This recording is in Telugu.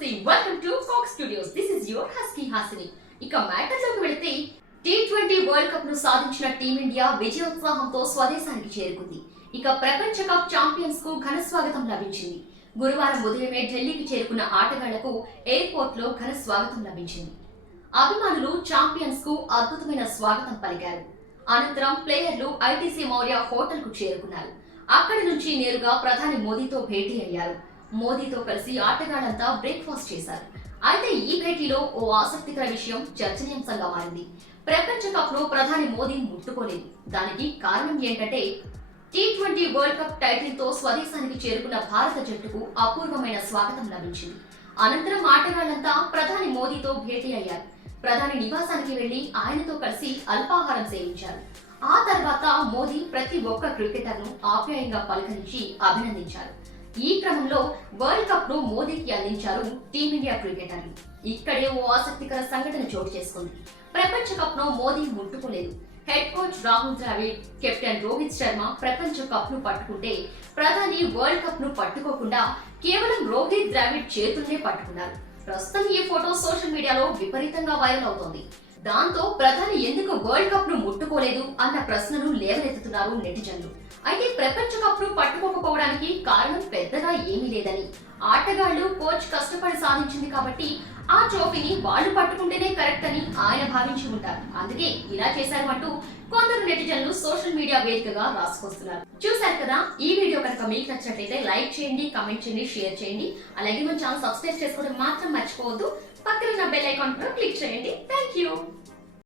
నమస్తే welcome to Fox Studios. This is your husky Hasini. ఇక మ్యాటర్ లోకి వెళితే T20 వరల్డ్ కప్ ను సాధించిన టీమిండియా విజయోత్సాహంతో స్వదేశానికి చేరుకుంది. ఇక ప్రపంచ కప్ ఛాంపియన్స్ కు ఘన స్వాగతం లభించింది. గురువారం ఉదయమే ఢిల్లీకి చేరుకున్న ఆటగాళ్లకు ఎయిర్పోర్ట్ లో ఘన స్వాగతం లభించింది. అభిమానులు ఛాంపియన్స్ కు అద్భుతమైన స్వాగతం పలికారు. అనంతరం ప్లేయర్లు ఐటీసీ మౌర్య హోటల్ కు చేరుకున్నారు. అక్కడి నుంచి నేరుగా ప్రధాని మోదీతో భేటీ అయ్యారు. మోదీతో కలిసి ఆటగాళ్లంతా బ్రేక్ఫాస్ట్ చేశారు. అయితే ఈ భేటీలో ఓ ఆసక్తికర విషయం చర్చనీయాంశంగా మారింది. ప్రపంచ కప్ ను ప్రధాని మోదీ ముట్టుకోలేదు. దానికి కారణం ఏంటంటే T20 వరల్డ్ కప్ టైటిల్ తో స్వదేశానికి చేరుకున్న భారత జట్టుకు అపూర్వమైన స్వాగతం లభించింది. అనంతరం ఆటగాళ్లంతా ప్రధాని మోదీతో భేటీ అయ్యారు. ప్రధాని నివాసానికి వెళ్లి ఆయనతో కలిసి అల్పాహారం సేవించారు. ఆ తర్వాత మోదీ ప్రతి ఒక్క క్రికెటర్ ను ఆప్యాయంగా పలకరించి అభినందించారు. ఈ క్రమంలో వరల్డ్ కప్ ను మోదీకి అందించారు టీమిండియా క్రికెటర్లు. ఇక్కడే ఓ ఆసక్తికర సంఘటన చోటు చేసుకుంది. ప్రపంచ కప్ ను మోదీ ముట్టుకోలేదు. Head coach Rahul Dravid, captain Rohit Sharma ప్రపంచ కప్ ను పట్టుకుంటే ప్రధాని వరల్డ్ కప్ ను పట్టుకోకుండా కేవలం రోహిత్ ద్రావిడ్ చేతుల్నే పట్టుకున్నారు. ప్రస్తుతం ఈ ఫోటో సోషల్ మీడియాలో విపరీతంగా వైరల్ అవుతోంది. దాంతో ప్రధాని ఎందుకు వరల్డ్ కప్ ను ముట్టుకోలేదు అన్న ప్రశ్నను లేవనెత్తుతున్నారు నెటిజన్లు. అయితే ప్రపంచ కప్ ను పట్టుకోకపోవడానికి కారణం పెద్దగా ఏమీ లేదని, ఆటగాళ్లు కోచ్ కష్టపడి సాధించింది కాబట్టి ఆ ట్రోఫీని వాళ్ళు పట్టుకుంటేనే కరెక్ట్ అని ఆయన భావించి ఉంటారు. అందుకే ఇలా చేశారు అంటూ కొందరు నెటిజన్లు సోషల్ మీడియా వేదికగా రాసుకొస్తున్నారు. చూశారు కదా, ఈ వీడియో కనుక మీకు నచ్చినట్లయితే లైక్ చేయండి, కమెంట్ చేయండి, షేర్ చేయండి. అలాగే మన ఛానల్ సబ్స్క్రైబ్ చేసుకోవడం మాత్రం మర్చిపోవద్దు. పక్కన ఉన్న బెల్ ఐకాన్ కూడా క్లిక్ చేయండి. Thank you.